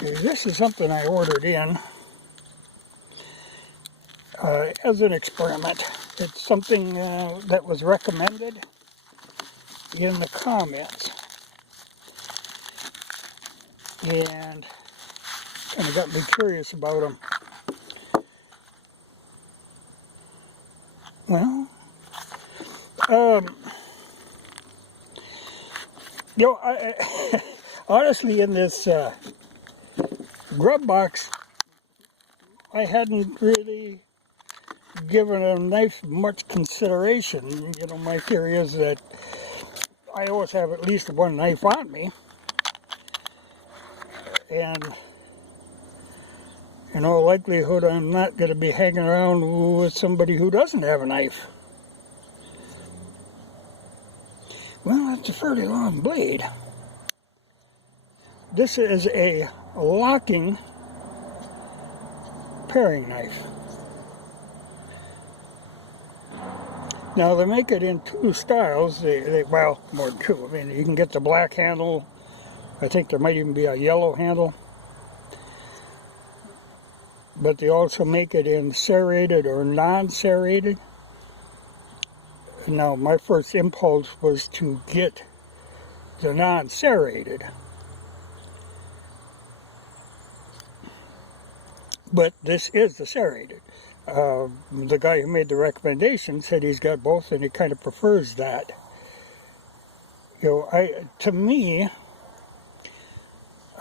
This is something I ordered in as an experiment. It's something that was recommended in the comments, and kind of got me curious about them. Well, you know, honestly, in this grub box, I hadn't really given a knife much consideration. You know, my theory is that I always have at least one knife on me, and in all likelihood I'm not going to be hanging around with somebody who doesn't have a knife. Well, that's a fairly long blade. This is a locking paring knife. Now they make it in two styles. Well, more than two. I mean, you can get the black handle. I think there might even be a yellow handle. But they also make it in serrated or non-serrated. Now, my first impulse was to get the non-serrated. But this is the serrated. The guy who made the recommendation said he's got both and he kind of prefers that. You know, to me,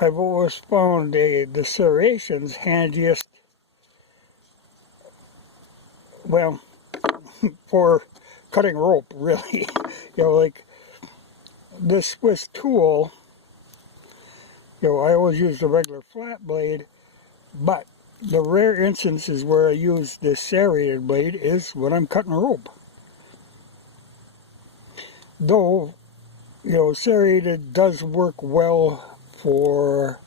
I've always found the serrations handiest, well, for cutting rope, really. You know, like this Swiss tool, you know, I always use the regular flat blade, but the rare instances where I use this serrated blade is when I'm cutting rope. Though, you know, serrated does work well for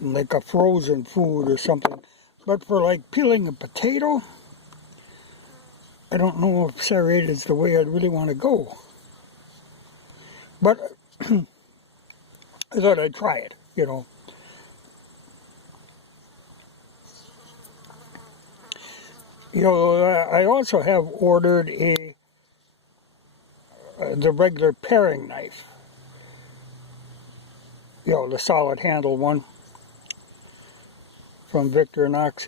like a frozen food or something, but for like peeling a potato, I don't know if serrated is the way I'd really want to go. But I thought I'd try it, you know. You know, I also have ordered the regular paring knife. You know, the solid handle one from Victorinox.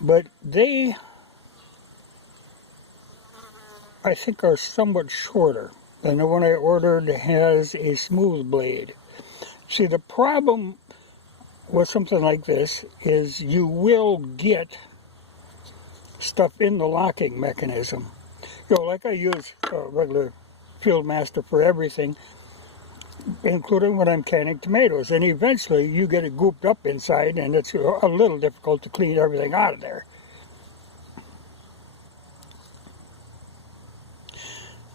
But they, I think, are somewhat shorter. And the one I ordered has a smooth blade. See, the problem with something like this is you will get stuff in the locking mechanism. You know, like I use a regular Field Master for everything, including when I'm canning tomatoes, and eventually you get it gooped up inside and it's a little difficult to clean everything out of there.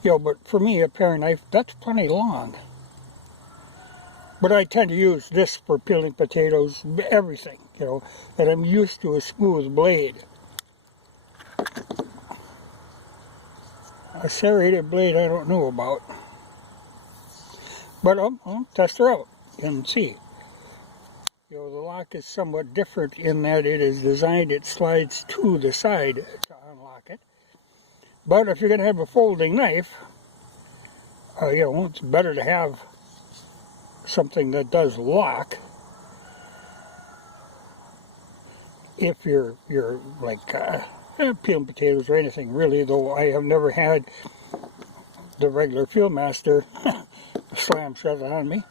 You know, but for me, a paring knife, that's plenty long. But I tend to use this for peeling potatoes, everything, you know, and I'm used to a smooth blade. A serrated blade I don't know about. But I'll test her out and see. You know, the lock is somewhat different in that it is designed, it slides to the side to unlock it. But if you're going to have a folding knife, you know, it's better to have something that does lock if you're like peeling potatoes or anything really, though I have never had the regular Field Master slam shut on me.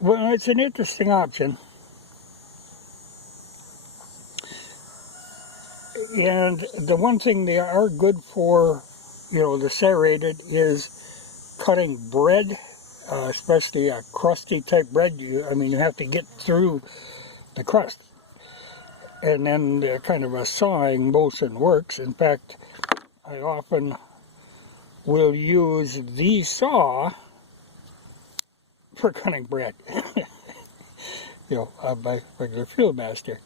Well, it's an interesting option. And the one thing they are good for, you know, the serrated, is cutting bread, especially a crusty type bread. I mean, you have to get through the crust. And then kind of a sawing motion works. In fact, I often will use the saw for cutting bread. You know, my regular Field Master.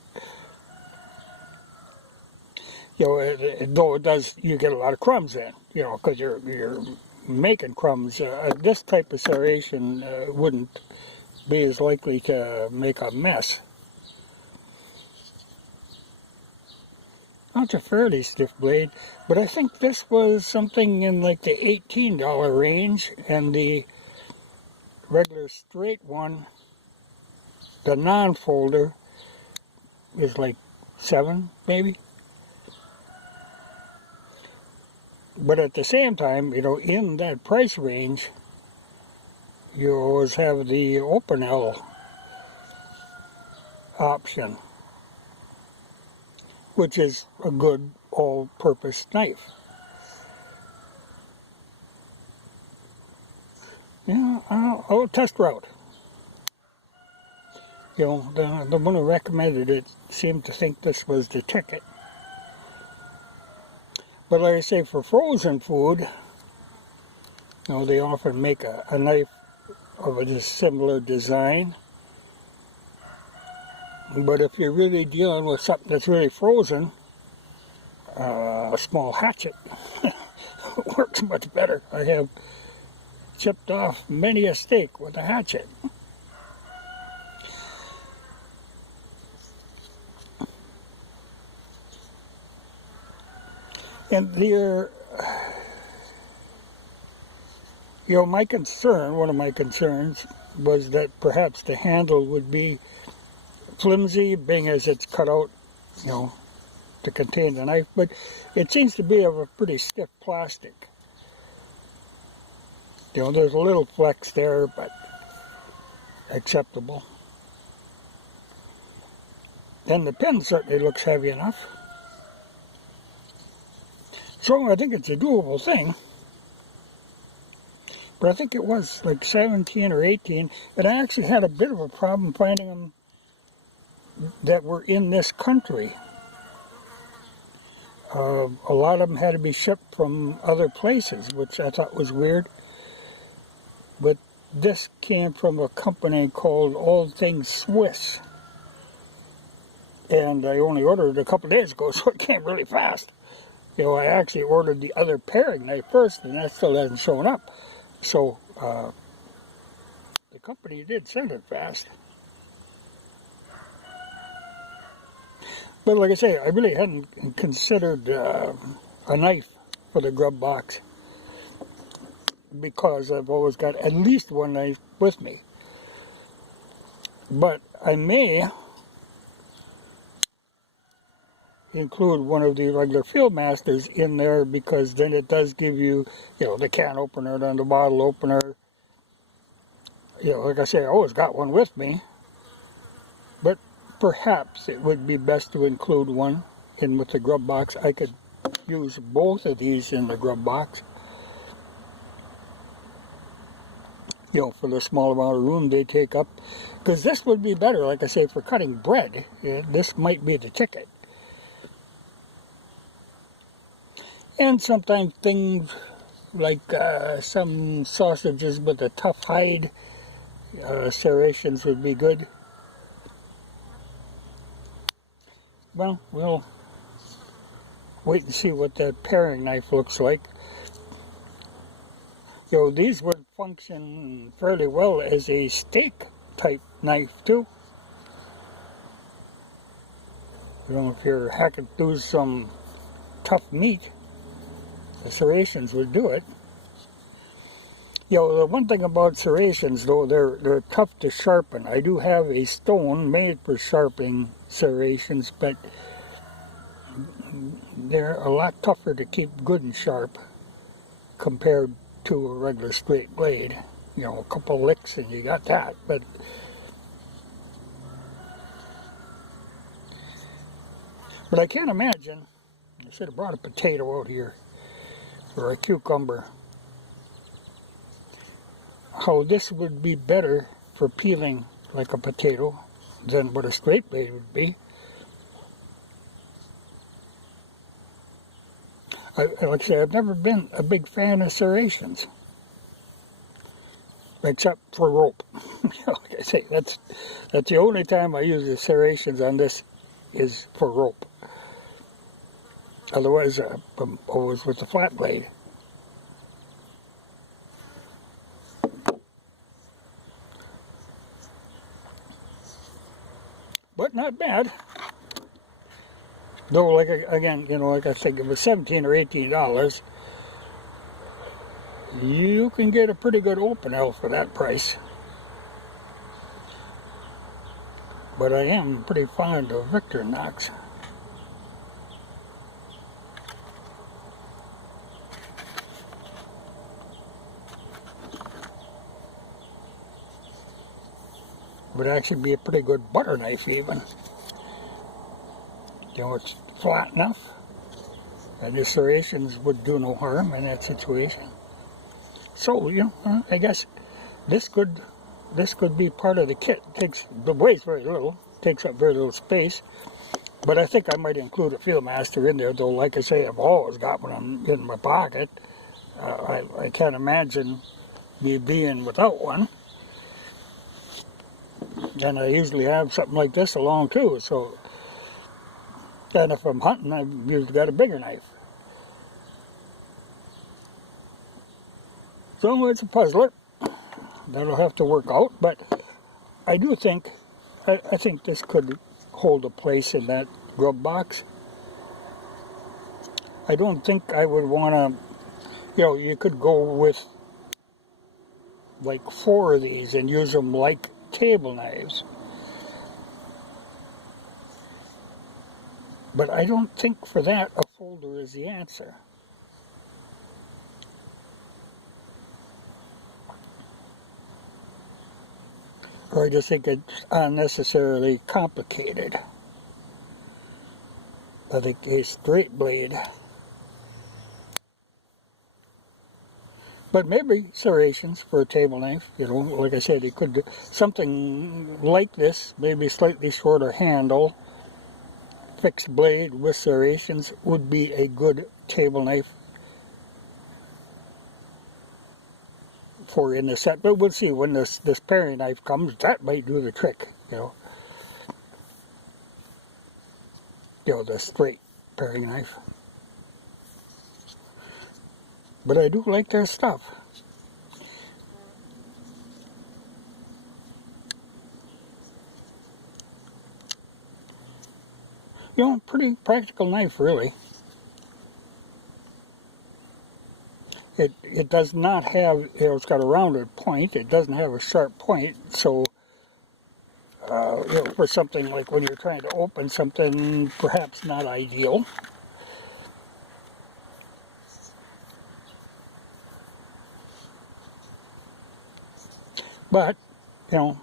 You know, though it does, you get a lot of crumbs in, you know, because you're making crumbs. This type of serration wouldn't be as likely to make a mess. That's a fairly stiff blade, but I think this was something in like the $18 range, and the regular straight one, the non-folder, is like $7 maybe. But at the same time, you know, in that price range, you always have the open L option, which is a good all-purpose knife. Yeah, I'll test route. You know, the one who recommended it seemed to think this was the ticket. But like I say, for frozen food, you know, they often make a knife of a similar design. But if you're really dealing with something that's really frozen, a small hatchet works much better. I have chipped off many a steak with a hatchet. And there, you know, my concern, one of my concerns, was that perhaps the handle would be flimsy, being as it's cut out, you know, to contain the knife, but it seems to be of a pretty stiff plastic. You know, there's a little flex there, but acceptable. And the pin certainly looks heavy enough. So I think it's a doable thing. But I think it was like 17 or 18, and I actually had a bit of a problem finding them that were in this country. A lot of them had to be shipped from other places, which I thought was weird. But this came from a company called All Things Swiss. And I only ordered it a couple days ago, so it came really fast. You know, I actually ordered the other paring knife first, and that still hasn't shown up. So, the company did send it fast. But like I say, I really hadn't considered a knife for the grub box, because I've always got at least one knife with me. But I may include one of the regular Field Masters in there, because then it does give you, you know, the can opener and the bottle opener. You know, like I say, I always got one with me, but perhaps it would be best to include one in with the grub box. I could use both of these in the grub box, you know, for the small amount of room they take up, because this would be better, like I say, for cutting bread. This might be the ticket. And sometimes things like some sausages with a tough hide, serrations would be good. Well, we'll wait and see what that paring knife looks like. You know, these would function fairly well as a steak type knife too. You know, if you're hacking through some tough meat, the serrations would do it. You know, the one thing about serrations, though, they're tough to sharpen. I do have a stone made for sharpening serrations, but they're a lot tougher to keep good and sharp compared to a regular straight blade. You know, a couple licks and you got that. But I can't imagine, I should have brought a potato out here, or a cucumber, how this would be better for peeling like a potato than what a straight blade would be. Like I say, I've never been a big fan of serrations, except for rope. Like I say, that's the only time I use the serrations on this is for rope. Otherwise, I'm always with the flat blade. but not bad. Though, like again, you know, like I think, if it was $17 or $18, you can get a pretty good open L for that price. But I am pretty fond of Victorinox. Would actually be a pretty good butter knife even. You know, it's flat enough, and the serrations would do no harm in that situation. So, you know, I guess this could be part of the kit. It weighs very little, takes up very little space, but I think I might include a Field Master in there, though, like I say, I've always got one in my pocket. I can't imagine me being without one. And I usually have something like this along too, so, and if I'm hunting, I've usually got a bigger knife. So it's a puzzler. That'll have to work out, but I do think, I think this could hold a place in that grub box. I don't think I would want to, you know, you could go with like 4 of these and use them like table knives. But I don't think for that a folder is the answer. Or I just think it's unnecessarily complicated. I think a straight blade. But maybe serrations for a table knife, you know, like I said, it could do something like this, maybe slightly shorter handle, fixed blade with serrations would be a good table knife for in the set. But we'll see when this paring knife comes, that might do the trick, you know. You know, the straight paring knife. But I do like their stuff. You know, pretty practical knife, really. It does not have, you know, it's got a rounded point. It doesn't have a sharp point, so you know, for something like when you're trying to open something, perhaps not ideal. But, you know,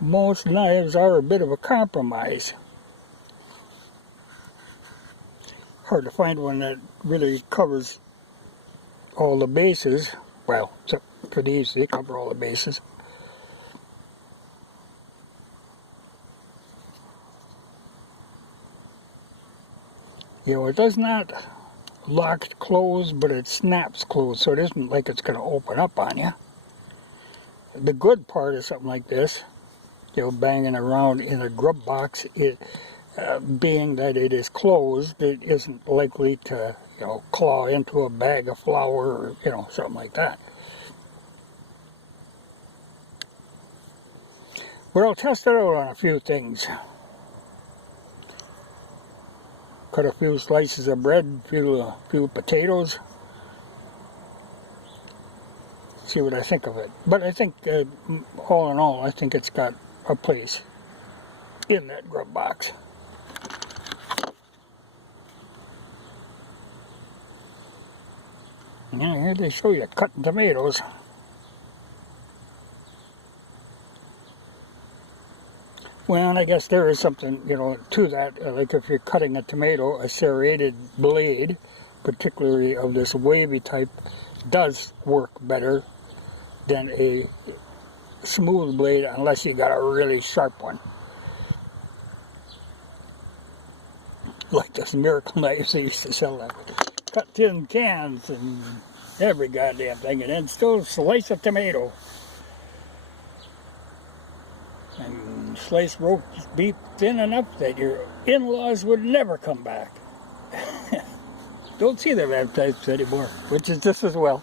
most knives are a bit of a compromise. Hard to find one that really covers all the bases. Well, could easily cover all the bases. You know, it does not lock closed, but it snaps closed, so it isn't like it's going to open up on you. The good part of something like this, you know, banging around in a grub box, being that it is closed, it isn't likely to, you know, claw into a bag of flour or, you know, something like that. But I'll test it out on a few things. Cut a few slices of bread, a few potatoes. See what I think of it. But I think, all in all, I think it's got a place in that grub box. And here they show you cutting tomatoes. Well, and I guess there is something, you know, to that. Like if you're cutting a tomato, a serrated blade, particularly of this wavy type, does work better than a smooth blade unless you got a really sharp one. Like those miracle knives they used to sell that. Cut tin cans and every goddamn thing, and then still slice a tomato. And slice roast beef thin enough that your in-laws would never come back. Don't see them advertised anymore, which is just as well.